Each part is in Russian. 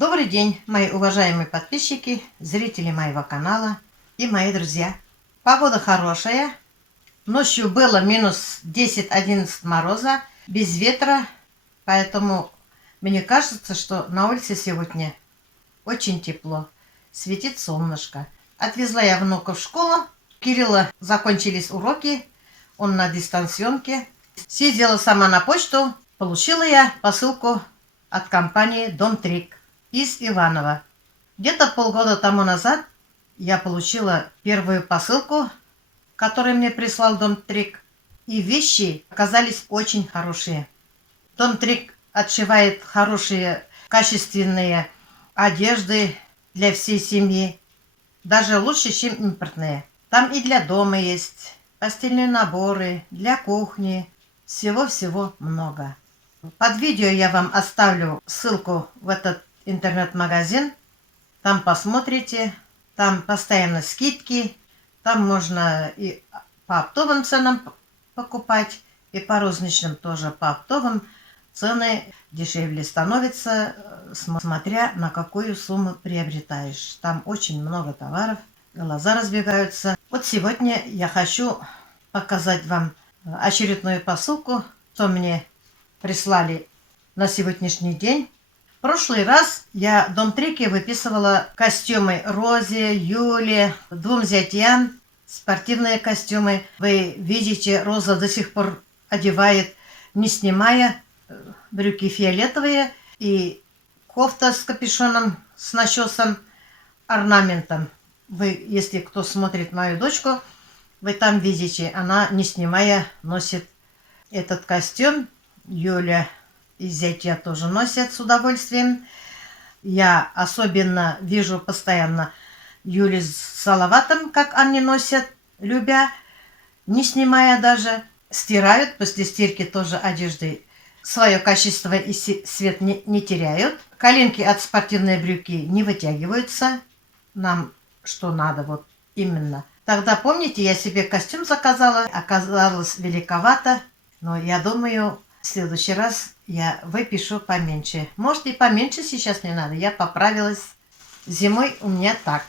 Добрый день, мои уважаемые подписчики, зрители моего канала и мои друзья. Погода хорошая. Ночью было минус 10-11 мороза, без ветра, поэтому мне кажется, что на улице сегодня очень тепло. Светит солнышко. Отвезла я внука в школу. Кирилла закончились уроки, он на дистанционке. Съездила сама на почту, получила я посылку от компании Дом Трик из Иваново. Где-то полгода тому назад я получила первую посылку, которую мне прислал Дом Трик, и вещи оказались очень хорошие. Дом Трик отшивает хорошие, качественные одежды для всей семьи, даже лучше, чем импортные. Там и для дома есть постельные наборы, для кухни, всего-всего много. Под видео я вам оставлю ссылку в этот интернет-магазин. Там посмотрите, там постоянно скидки, там можно и по оптовым ценам покупать, и по розничным тоже по оптовым. Цены дешевле становятся, смотря на какую сумму приобретаешь. Там очень много товаров, глаза разбегаются. Вот сегодня я хочу показать вам очередную посылку, что мне прислали на сегодняшний день. В прошлый раз я в Дом Трике выписывала костюмы Розе, Юле, двум зятьям, спортивные костюмы. Вы видите, Роза до сих пор одевает, не снимая, брюки фиолетовые и кофта с капюшоном, с начесом, орнаментом. Вы, если кто смотрит мою дочку, вы там видите, она, не снимая, носит этот костюм. Юля и зятья тоже носят с удовольствием. Я особенно вижу постоянно Юли с салаватом, как они носят, любя, не снимая даже. Стирают после стирки тоже одежды. Свое качество и цвет не теряют. Коленки от спортивной брюки не вытягиваются. Нам что надо, вот именно. Тогда, помните, я себе костюм заказала. Оказалось великовато. Но я думаю, в следующий раз я выпишу поменьше. Может, и поменьше сейчас не надо. Я поправилась. Зимой у меня так.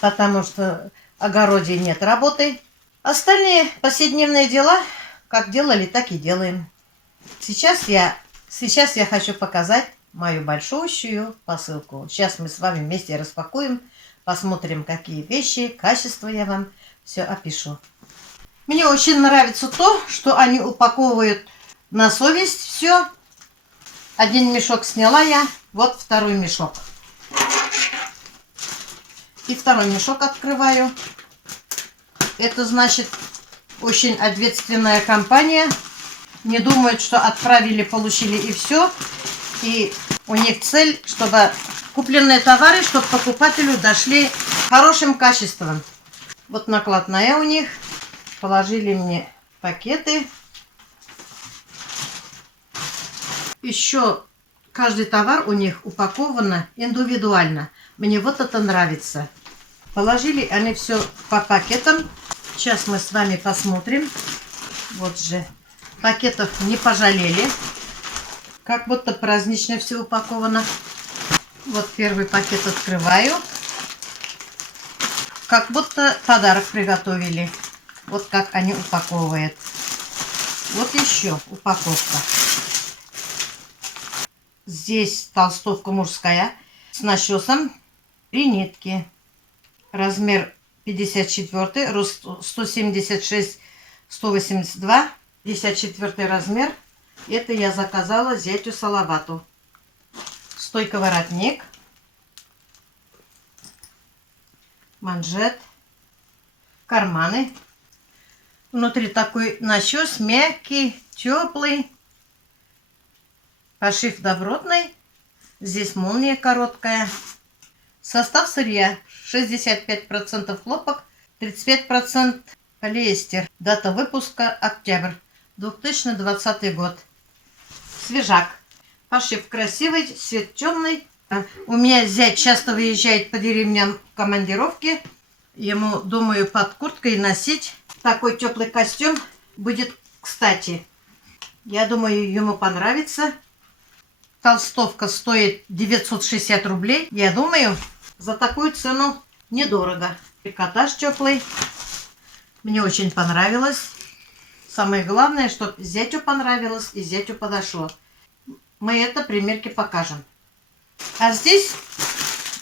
Потому что в огороде нет работы. Остальные повседневные дела, как делали, так и делаем. Сейчас я хочу показать мою большущую посылку. Сейчас мы с вами вместе распакуем. Посмотрим, какие вещи, качество я вам все опишу. Мне очень нравится то, что они упаковывают на совесть все. Один мешок сняла я, вот второй мешок. И второй мешок открываю. Это значит, очень ответственная компания. Не думают, что отправили, получили и все. И у них цель, чтобы купленные товары, чтобы покупателю дошли хорошим качеством. Вот накладная у них. Положили мне пакеты. Еще каждый товар у них упакован индивидуально. Мне вот это нравится. Положили они все по пакетам. Сейчас мы с вами посмотрим. Вот же. Пакетов не пожалели. Как будто празднично все упаковано. Вот первый пакет открываю. Как будто подарок приготовили. Вот как они упаковывают. Вот еще упаковка. Здесь толстовка мужская с начесом, 3 нитки. Размер 54, рост 176, 182, 54 размер. Это я заказала зятю салавату. Стойка воротник, манжет, карманы. Внутри такой начес, мягкий, теплый. Пошив добротный. Здесь молния короткая. Состав сырья: 65% хлопок, 35% полиэстер. Дата выпуска: октябрь 2020 год. Свежак. Пошив красивый, цвет темный. У меня зять часто выезжает по деревням в командировке. Ему, думаю, под курткой носить такой теплый костюм будет кстати. Я думаю, ему понравится. Толстовка стоит 960 рублей. Я думаю, за такую цену недорого. Трикотаж теплый. Мне очень понравилось. Самое главное, что зятю понравилось и зятю подошло. Мы это примерки покажем. А здесь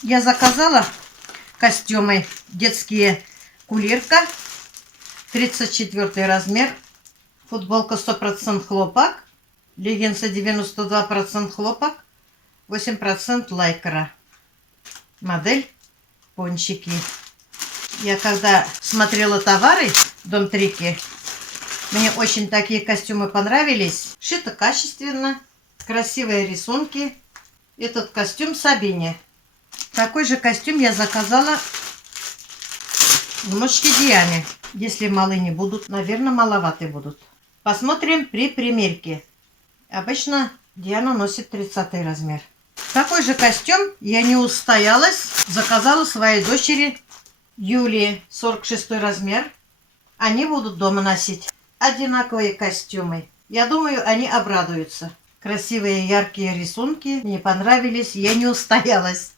я заказала костюмы детские. Кулирка, 34 размер, футболка 100% хлопок, леггинсы 92% хлопок, 8% лайкра. Модель пончики. Я когда смотрела товары Дом Трики, мне очень такие костюмы понравились. Шито качественно, красивые рисунки. Этот костюм Сабине. Такой же костюм я заказала внучке Диане. Если малы не будут, наверное, маловаты будут. Посмотрим при примерке. Обычно Диана носит 30 размер. Такой же костюм я не устоялась. Заказала своей дочери Юлии 46 размер. Они будут дома носить одинаковые костюмы. Я думаю, они обрадуются. Красивые яркие рисунки. Мне понравились. Я не устоялась.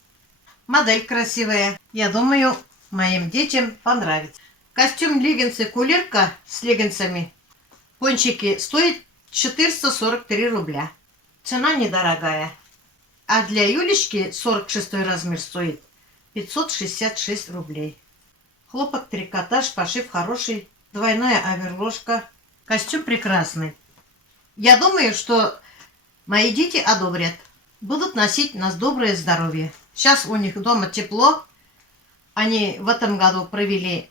Модель красивая. Я думаю, моим детям понравится. Костюм леггинсы кулирка с леггинсами. Пончики стоит 443 рубля. Цена недорогая. А для Юлечки 46 размер стоит 566 рублей. Хлопок, трикотаж, пошив хороший. Двойная оверложка. Костюм прекрасный. Я думаю, что мои дети одобрят. Будут носить на доброе здоровье. Сейчас у них дома тепло. Они в этом году провели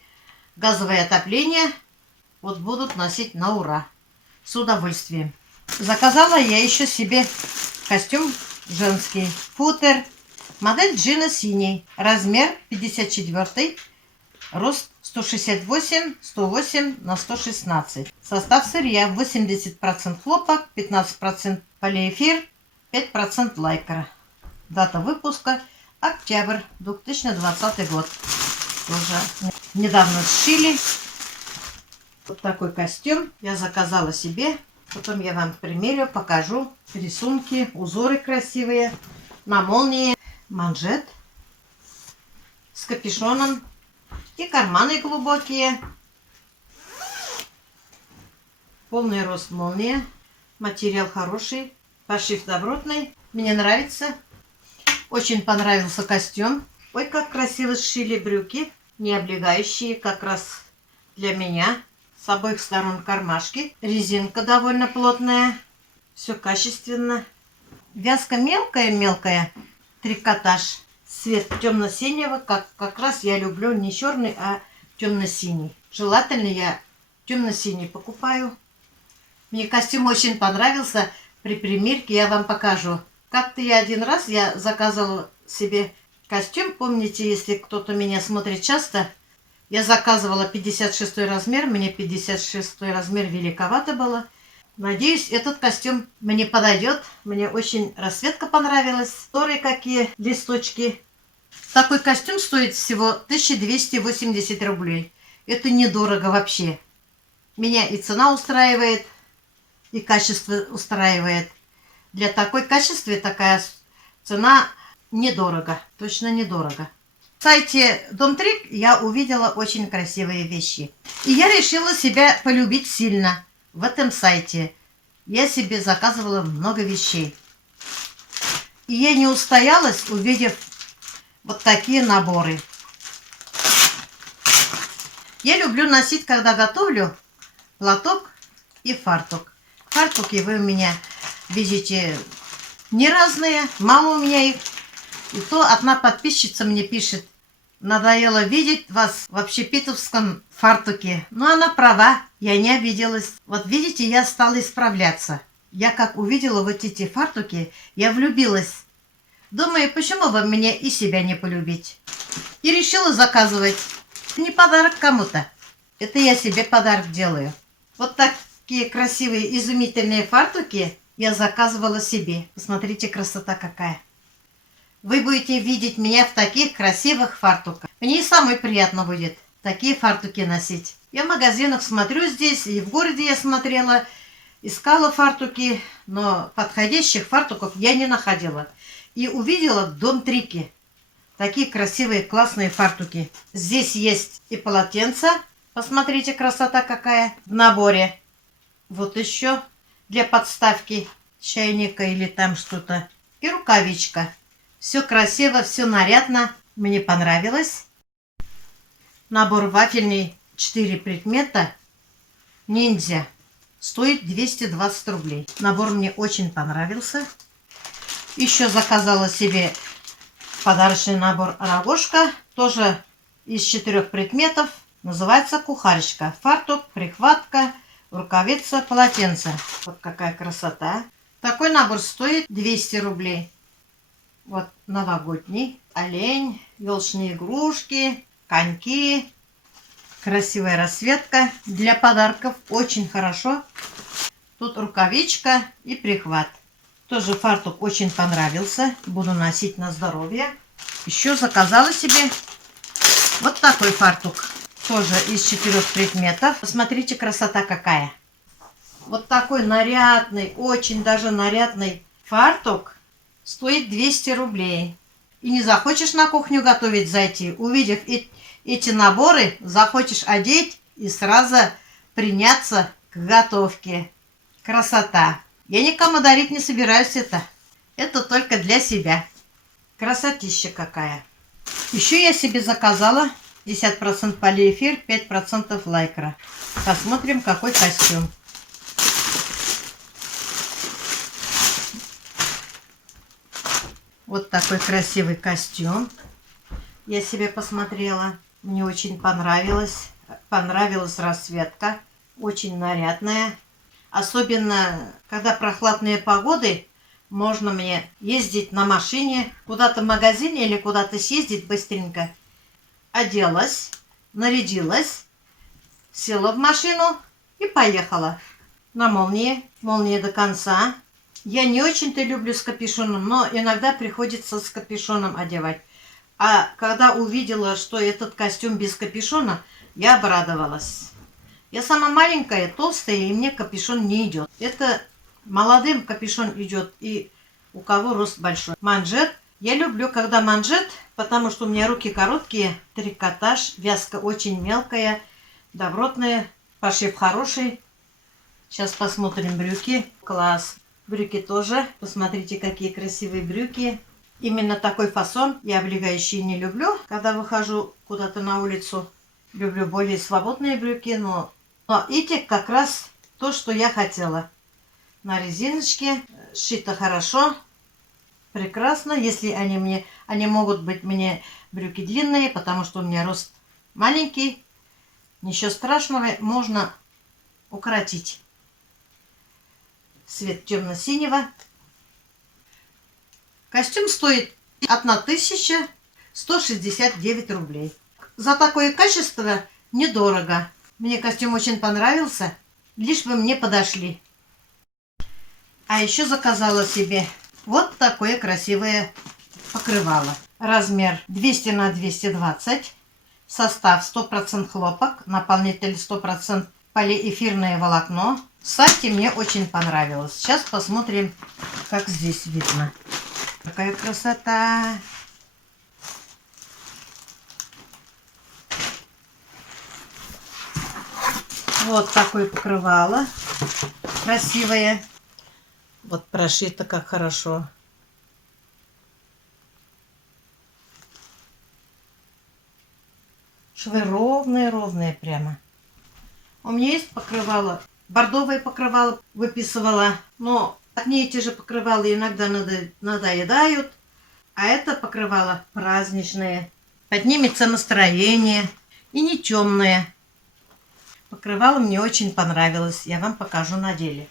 газовое отопление. Вот будут носить на ура. С удовольствием. Заказала я еще себе костюм женский. Футер. Модель джина синий. Размер 54. Рост 168, 108 на 116. Состав сырья 80% хлопок, 15% полиэфир, 5% лайкра. Дата выпуска октябрь 2020 год. Тоже недавно сшили. Вот такой костюм я заказала себе. Потом я вам примерю, покажу рисунки, узоры красивые. На молнии манжет с капюшоном и карманы глубокие. Полный рост молния. Материал хороший. Пошив добротный. Мне нравится. Очень понравился костюм. Ой, как красиво сшили брюки. Не облегающие, как раз для меня. С обоих сторон кармашки. Резинка довольно плотная. Все качественно. Вязка мелкая-мелкая. Трикотаж. Цвет темно-синего. Как раз я люблю не черный, а темно-синий. Желательно я темно-синий покупаю. Мне костюм очень понравился. При примерке я вам покажу. Как-то один раз я заказывала себе костюм. Помните, если кто-то меня смотрит часто, я заказывала 56 размер. Мне 56 размер великовато было. Надеюсь, этот костюм мне подойдет. Мне очень расцветка понравилась. Узоры какие, листочки. Такой костюм стоит всего 1280 рублей. Это недорого вообще. Меня и цена устраивает, и качество устраивает. Для такой качества такая цена недорого. Точно недорого. В сайте Дом Трик я увидела очень красивые вещи. И я решила себя полюбить сильно в этом сайте. Я себе заказывала много вещей. И я не устоялась, увидев вот такие наборы. Я люблю носить, когда готовлю, платок и фартук. Фартуки вы у меня видите не разные. Мало у меня их. И то одна подписчица мне пишет: надоело видеть вас в общепитовском фартуке. Но она права, я не обиделась. Вот видите, я стала исправляться. Я как увидела вот эти фартуки, я влюбилась. Думаю, почему бы мне и себя не полюбить? И решила заказывать. Не подарок кому-то. Это я себе подарок делаю. Вот такие красивые, изумительные фартуки я заказывала себе. Посмотрите, красота какая. Вы будете видеть меня в таких красивых фартуках. Мне и самой приятно будет такие фартуки носить. Я в магазинах смотрю здесь, и в городе я смотрела. Искала фартуки, но подходящих фартуков я не находила. И увидела в Дом Трики. Такие красивые, классные фартуки. Здесь есть и полотенца. Посмотрите, красота какая в наборе. Вот еще для подставки чайника или там что-то. И рукавичка. Все красиво, все нарядно. Мне понравилось. Набор вафельный 4 предмета. Ниндзя. Стоит 220 рублей. Набор мне очень понравился. Еще заказала себе подарочный набор рогожка. Тоже из 4 предметов. Называется кухарочка. Фартук, прихватка, рукавица, полотенце. Вот какая красота. Такой набор стоит 200 рублей. Вот новогодний. Олень, елочные игрушки, коньки. Красивая расцветка. Для подарков очень хорошо. Тут рукавичка и прихват. Тоже фартук очень понравился. Буду носить на здоровье. Еще заказала себе вот такой фартук. Тоже из 4 предметов. Посмотрите, красота какая. Вот такой нарядный, очень даже нарядный фартук стоит 200 рублей. И не захочешь на кухню готовить зайти, увидев эти наборы, захочешь одеть и сразу приняться к готовке. Красота. Я никому дарить не собираюсь это. Это только для себя. Красотища какая. Еще я себе заказала 50% полиэфир, 5% лайкра. Посмотрим, какой костюм. Вот такой красивый костюм. Я себе посмотрела. Мне очень понравилось. Понравилась расцветка. Очень нарядная. Особенно, когда прохладные погоды, можно мне ездить на машине куда-то в магазине или куда-то съездить быстренько. Оделась, нарядилась, села в машину и поехала. На молнии, молния до конца. Я не очень-то люблю с капюшоном, но иногда приходится с капюшоном одевать. А когда увидела, что этот костюм без капюшона, я обрадовалась. Я сама маленькая, толстая, и мне капюшон не идет. Это молодым капюшон идет, и у кого рост большой. Манжет. Я люблю, когда манжет, потому что у меня руки короткие, трикотаж, вязка очень мелкая, добротная, пошив хороший. Сейчас посмотрим брюки. Класс. Брюки тоже. Посмотрите, какие красивые брюки. Именно такой фасон. Я облегающие не люблю, когда выхожу куда-то на улицу. Люблю более свободные брюки, но эти как раз то, что я хотела. На резиночке. Сшито хорошо. Прекрасно. Если они могут быть мне брюки длинные, потому что у меня рост маленький. Ничего страшного, можно укоротить. Цвет темно-синего. Костюм стоит 1169 рублей. За такое качество недорого. Мне костюм очень понравился, лишь бы мне подошли. А еще заказала себе вот такое красивое покрывало. Размер 200 на 220. Состав 100% хлопок, наполнитель 100% полиэфирное волокно. Кстати, мне очень понравилось. Сейчас посмотрим, как здесь видно. Какая красота! Вот такое покрывало. Красивое. Вот прошито как хорошо. Швы ровные-ровные прямо. У меня есть покрывало. Бордовое покрывало выписывала. Но одни и те же покрывала иногда надоедают. А это покрывало праздничное. Поднимется настроение. И не темное. Покрывало мне очень понравилось. Я вам покажу на деле.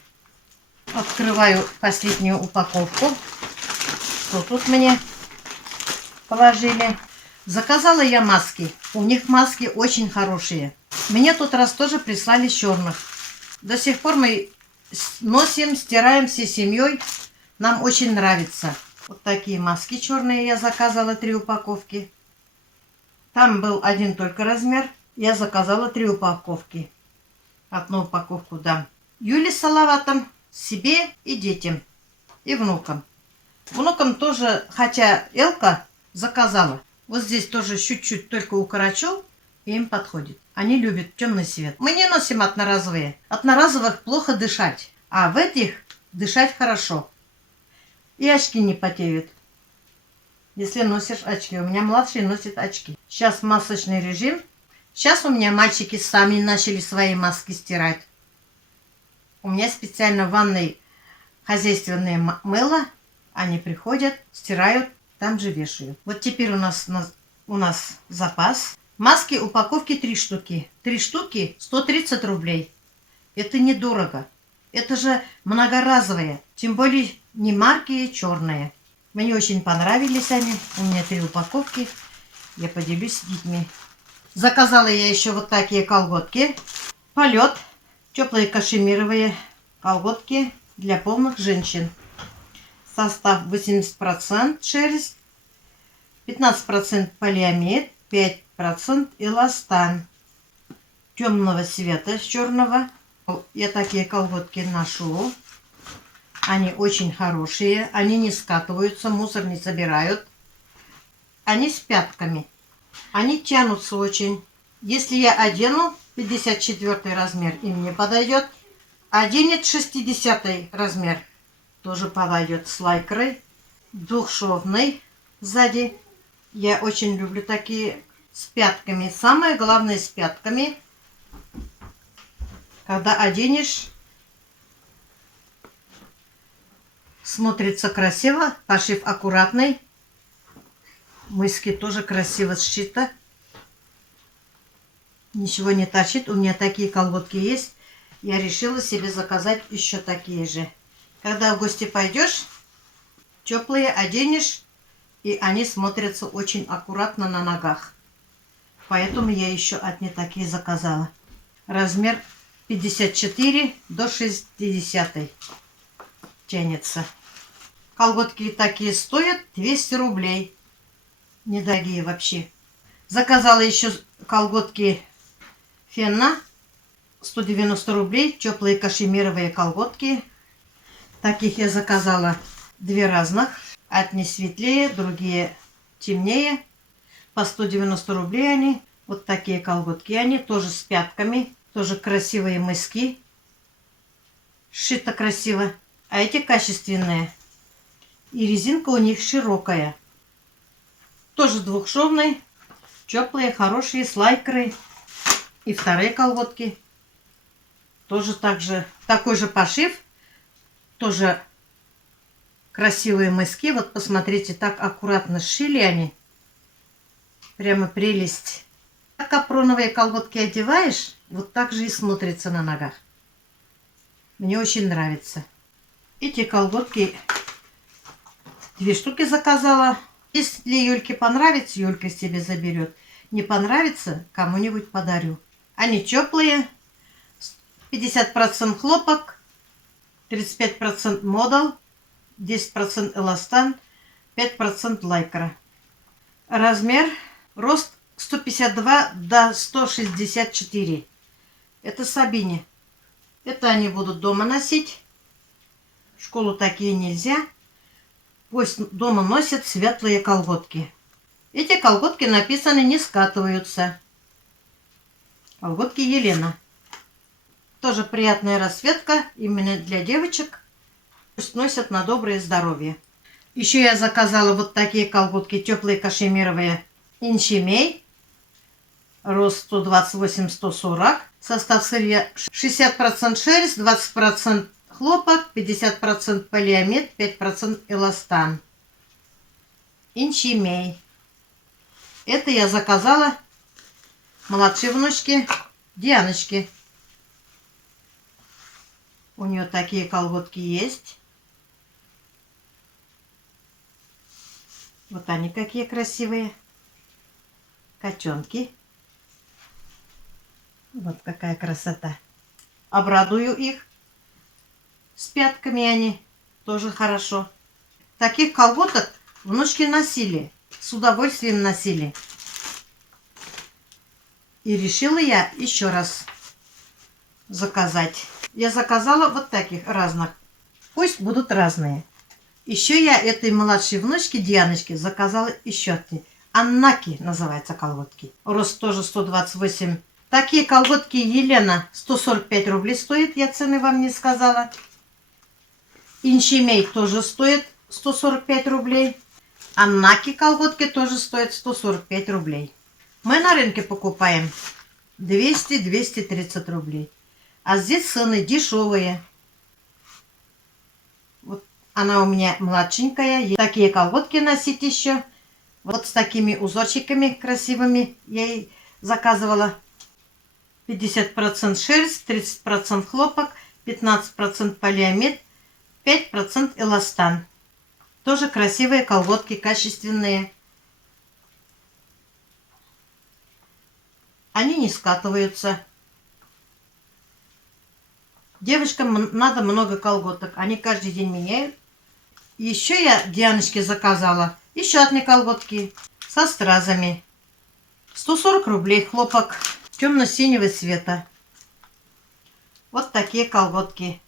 Открываю последнюю упаковку. Что тут мне положили? Заказала я маски. У них маски очень хорошие. Мне тут раз тоже прислали черных. До сих пор мы носим, стираем всей семьей. Нам очень нравится. Вот такие маски черные я заказала 3 упаковки. Там был один только размер. Я заказала 3 упаковки. Одну упаковку дам Юле Салаватом, себе и детям, и внукам. Внукам тоже, хотя Элка заказала. Вот здесь тоже чуть-чуть только укорочу, и им подходит. Они любят темный цвет. Мы не носим одноразовые. Одноразовых плохо дышать, а в этих дышать хорошо. И очки не потеют, если носишь очки. У меня младший носит очки. Сейчас масочный режим. Сейчас у меня мальчики сами начали свои маски стирать. У меня специально в ванной хозяйственное мыло. Они приходят, стирают, там же вешают. Вот теперь у нас запас. Маски упаковки 3 штуки. 3 штуки 130 рублей. Это недорого. Это же многоразовые. Тем более не марки, черные. Мне очень понравились они. У меня 3 упаковки. Я поделюсь с детьми. Заказала я еще вот такие колготки. Полет. Теплые кашемировые колготки для полных женщин. Состав 80% шерсть, 15% полиамид, 5% эластан. Темного цвета, черного. Я такие колготки ношу. Они очень хорошие. Они не скатываются, мусор не собирают. Они с пятками. Они тянутся очень. Если я одену 54 размер, и мне подойдет. Оденет 60 размер, тоже подойдет с лайкрой. Двухшовный сзади. Я очень люблю такие с пятками. Самое главное с пятками. Когда оденешь, смотрится красиво. Пошив аккуратный. Мыски тоже красиво сшито. Ничего не торчит. У меня такие колготки есть. Я решила себе заказать еще такие же. Когда в гости пойдешь, теплые оденешь, и они смотрятся очень аккуратно на ногах. Поэтому я еще одни такие заказала. Размер 54 до 60 тянется. Колготки такие стоят 200 рублей. Недорогие вообще. Заказала еще колготки Фенна. 190 рублей. Теплые кашемировые колготки. Таких я заказала 2 разных. Одни светлее, другие темнее. По 190 рублей они. Вот такие колготки. Они тоже с пятками. Тоже красивые мыски. Сшито красиво. А эти качественные. И резинка у них широкая. Тоже двухшовный. Теплые, хорошие, с лайкрой. И вторые колготки. Тоже такой же пошив. Тоже красивые мыски. Вот посмотрите, так аккуратно сшили они. Прямо прелесть. Как капроновые колготки одеваешь, вот так же и смотрится на ногах. Мне очень нравится. Эти колготки 2 штуки заказала. Если Юльке понравится, Юлька себе заберет. Не понравится, кому-нибудь подарю. Они теплые. 50% хлопок, 35% модал, 10% эластан, 5% лайкра. Размер, рост 152 до 164. Это Сабини. Это они будут дома носить. В школу такие нельзя. Пусть дома носят светлые колготки. Эти колготки написаны не скатываются. Колготки Елена. Тоже приятная расцветка, именно для девочек. Пусть носят на доброе здоровье. Еще я заказала вот такие колготки, теплые кашемировые Инчимей. Рост 128-140. Состав сырья 60% шерсть, 20% хлопок, 50% полиамид, 5% эластан. Инчимей. Это я заказала младшей внучке Дианочке. У нее такие колготки есть. Вот они какие красивые. Котенки. Вот какая красота. Обрадую их. С пятками они. Тоже хорошо. Таких колготок внучки носили. С удовольствием носили. И решила я еще раз заказать. Я заказала вот таких разных. Пусть будут разные. Еще я этой младшей внучке Дианочке заказала еще одни. Аннаки называются колготки. Рост тоже 128. Такие колготки Елена 145 рублей стоит. Я цены вам не сказала. Инчимей тоже стоит 145 рублей. Аннаки колготки тоже стоят 145 рублей. Мы на рынке покупаем 200-230 рублей. А здесь цены дешевые. Вот она у меня младшенькая. Такие колготки носить еще. Вот с такими узорчиками красивыми я ей заказывала. 50% шерсть, 30% хлопок, 15% полиамид, 5% эластан. Тоже красивые колготки, качественные. Они не скатываются. Девочкам надо много колготок. Они каждый день меняют. Еще я Дианочке заказала еще одни колготки со стразами. 140 рублей хлопок темно-синего цвета. Вот такие колготки.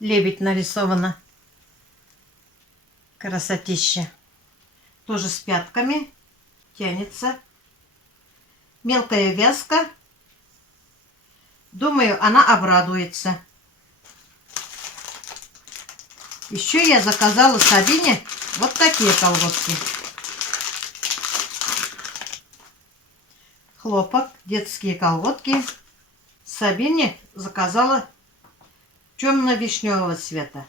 Лебедь нарисована. Красотища. Тоже с пятками. Тянется. Мелкая вязка. Думаю, она обрадуется. Еще я заказала Сабине вот такие колготки. Хлопок, детские колготки. Сабине заказала темно-вишневого цвета.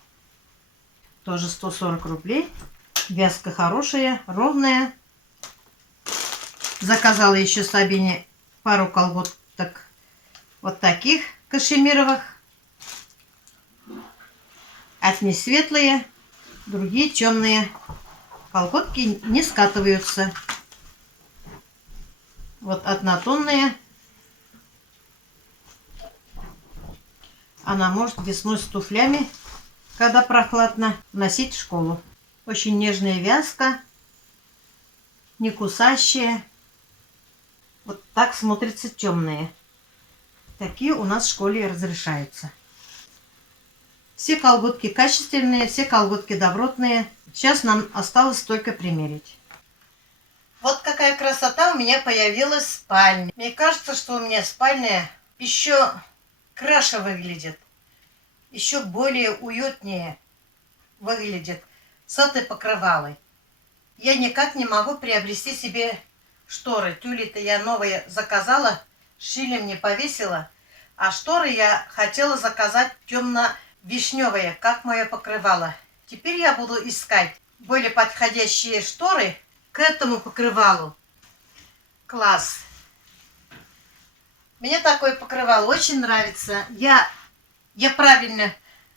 Тоже 140 рублей. Вязка хорошая, ровная. Заказала еще Сабине пару колготок вот таких кашемировых. Одни светлые, другие темные. Колготки не скатываются. Вот однотонная. Она может весной с туфлями, когда прохладно, носить в школу. Очень нежная вязка, не кусающая. Вот так смотрятся темные. Такие у нас в школе разрешаются. Все колготки качественные, все колготки добротные. Сейчас нам осталось только примерить. Вот какая красота у меня появилась в спальне. Мне кажется, что у меня спальня еще краше выглядит. Еще более уютнее выглядит с этой покрывалой. Я никак не могу приобрести себе шторы. Тюли-то я новые заказала, шили мне повесила. А шторы я хотела заказать темно-вишневые, как мое покрывало. Теперь я буду искать более подходящие шторы к этому покрывалу. Класс! Мне такое покрывало очень нравится. Я правильно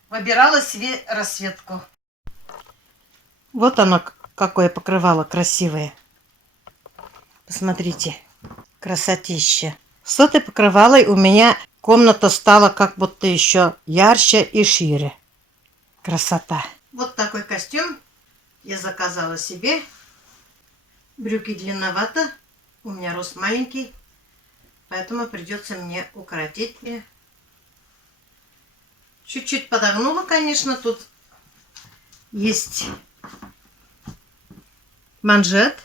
выбирала себе расцветку. Вот оно, какое покрывало красивое. Посмотрите, красотища. С этой покрывалой у меня комната стала как будто еще ярче и шире. Красота. Вот такой костюм я заказала себе. Брюки длинновато. У меня рост маленький. Поэтому придется мне укоротить. Чуть-чуть подогнула, конечно. Тут есть манжет.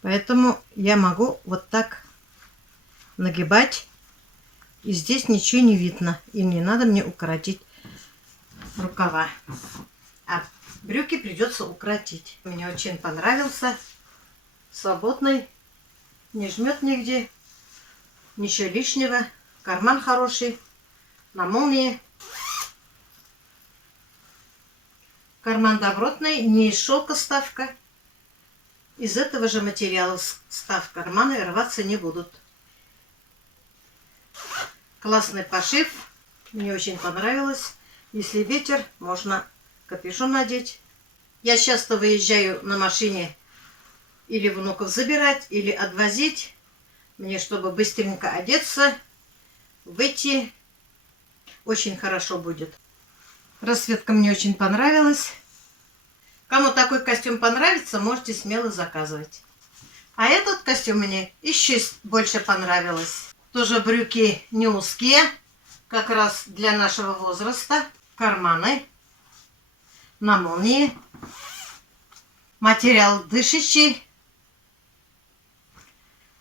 Поэтому я могу вот так нагибать. И здесь ничего не видно. И не надо мне укоротить рукава. А брюки придется укоротить. Мне очень понравился. Свободный. Не жмет нигде. Ничего лишнего. Карман хороший. На молнии. Карман добротный. Не из шелка вставка. Из этого же материала став карманы рваться не будут. Классный пошив. Мне очень понравилось. Если ветер, можно капюшон надеть. Я часто выезжаю на машине или внуков забирать, или отвозить. Мне, чтобы быстренько одеться, выйти, очень хорошо будет. Расцветка мне очень понравилась. Кому такой костюм понравится, можете смело заказывать. А этот костюм мне еще больше понравилось. Тоже брюки не узкие, как раз для нашего возраста. Карманы на молнии. Материал дышащий.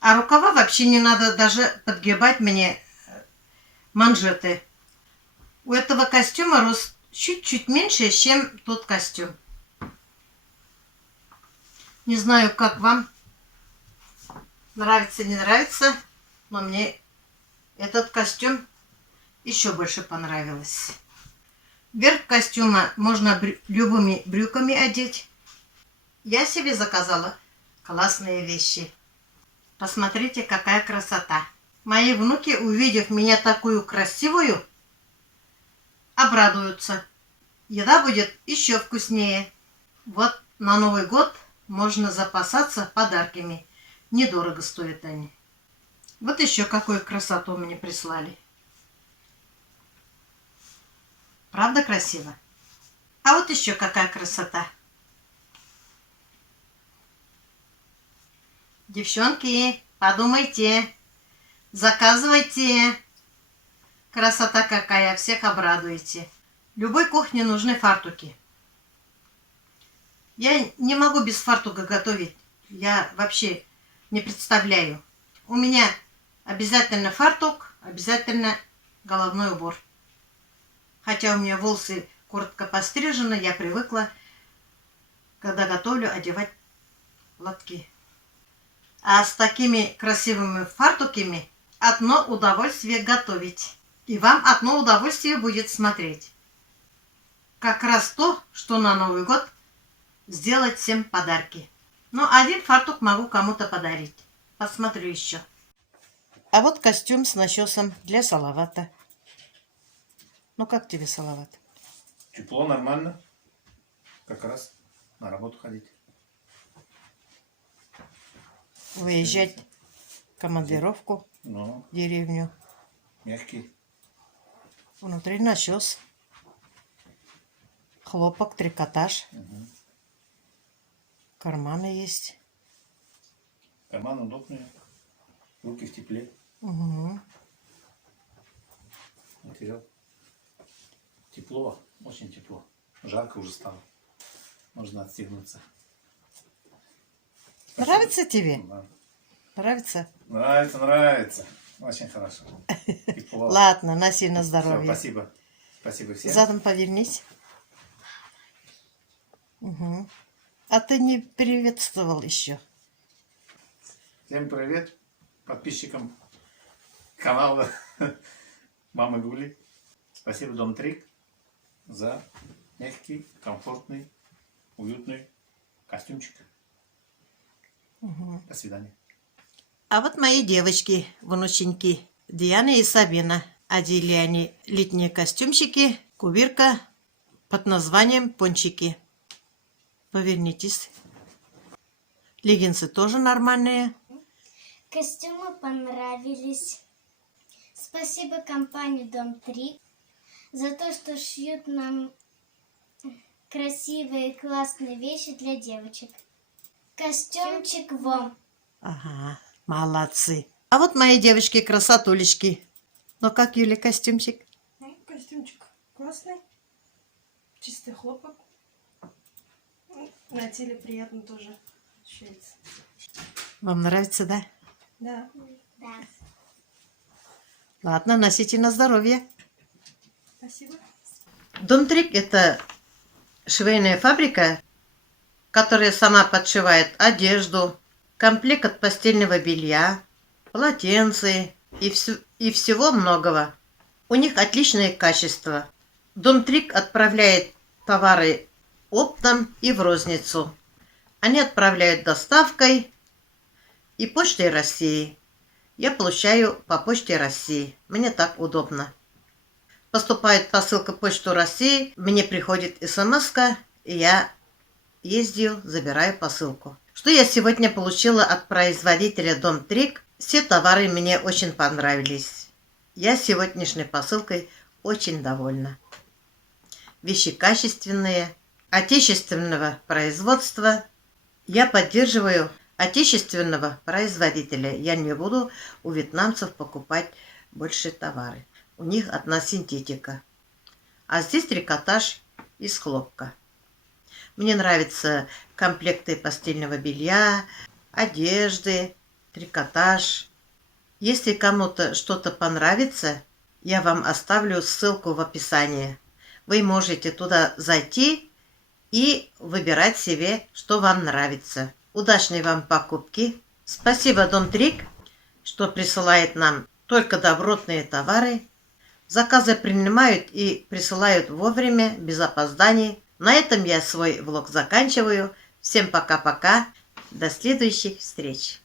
А рукава вообще не надо даже подгибать мне манжеты. У этого костюма рост чуть-чуть меньше, чем тот костюм. Не знаю, как вам. Нравится, не нравится, но мне этот костюм еще больше понравилось. Верх костюма можно любыми брюками одеть. Я себе заказала классные вещи. Посмотрите, какая красота. Мои внуки, увидев меня такую красивую, обрадуются. Еда будет еще вкуснее. Вот на Новый год можно запасаться подарками. Недорого стоят они. Вот еще какую красоту мне прислали. Правда красиво? А вот еще какая красота. Девчонки, подумайте, заказывайте. Красота какая, всех обрадуете. Любой кухне нужны фартуки. Я не могу без фартука готовить. Я вообще не представляю. У меня обязательно фартук, обязательно головной убор. Хотя у меня волосы коротко пострижены, я привыкла, когда готовлю, одевать платки. А с такими красивыми фартуками одно удовольствие готовить. И вам одно удовольствие будет смотреть. Как раз то, что на Новый год сделать всем подарки. Но один фартук могу кому-то подарить. Посмотрю еще. А вот костюм с начесом для Салавата. Ну как тебе, Салават? Тепло, нормально. Как раз на работу ходить. Выезжать в командировку Ну, в деревню. мягкий. Внутри начес. Хлопок, трикотаж. Угу. Карманы есть. Карман удобный. Руки в тепле. Угу. Материал. Тепло, очень тепло. Жарко уже стало. Можно отстегнуться. Нравится тебе? Да. Нравится? Нравится, нравится. Очень хорошо. Тепло. Ладно, носи на Все, здоровье. спасибо. Спасибо всем. Задом повернись. Угу. А ты не приветствовал еще. Всем привет подписчикам канала Мамы Гули. Спасибо Дом Трик за мягкий, комфортный, уютный костюмчик. Угу. До свидания. А вот мои девочки, внученьки, Диана и Сабина. Одели они летние костюмчики, кувирка под названием пончики. Повернитесь. Леггинсы тоже нормальные. Костюмы понравились. Спасибо компании Дом 3 за то, что шьют нам красивые и классные вещи для девочек. Костюмчик вам. Ага, молодцы. А вот мои девочки-красотулечки. Ну как, Юля, костюмчик? Костюмчик классный, чистый хлопок. На теле приятно тоже ощущается. Вам нравится, да? Да. Да. Ладно, носите на здоровье. Спасибо. Дом Трик – это швейная фабрика, которая сама подшивает одежду, комплект от постельного белья, полотенцы и всего многого. У них отличное качество. Дом Трик отправляет товары оптом и в розницу. Они отправляют доставкой и почтой России. Я получаю по почте России. Мне так удобно. Поступает посылка в почту России, мне приходит смс-ка, и я ездию, забираю посылку. Что я сегодня получила от производителя Дом Трик? Все товары мне очень понравились. Я сегодняшней посылкой очень довольна. Вещи качественные, отечественного производства. Я поддерживаю отечественного производителя. Я не буду у вьетнамцев покупать больше товары. У них одна синтетика. А здесь трикотаж из хлопка. Мне нравятся комплекты постельного белья, одежды, трикотаж. Если кому-то что-то понравится, я вам оставлю ссылку в описании. Вы можете туда зайти и выбирать себе, что вам нравится. Удачной вам покупки. Спасибо Дом Трик, что присылает нам только добротные товары. Заказы принимают и присылают вовремя, без опозданий. На этом я свой влог заканчиваю. Всем пока-пока. До следующих встреч.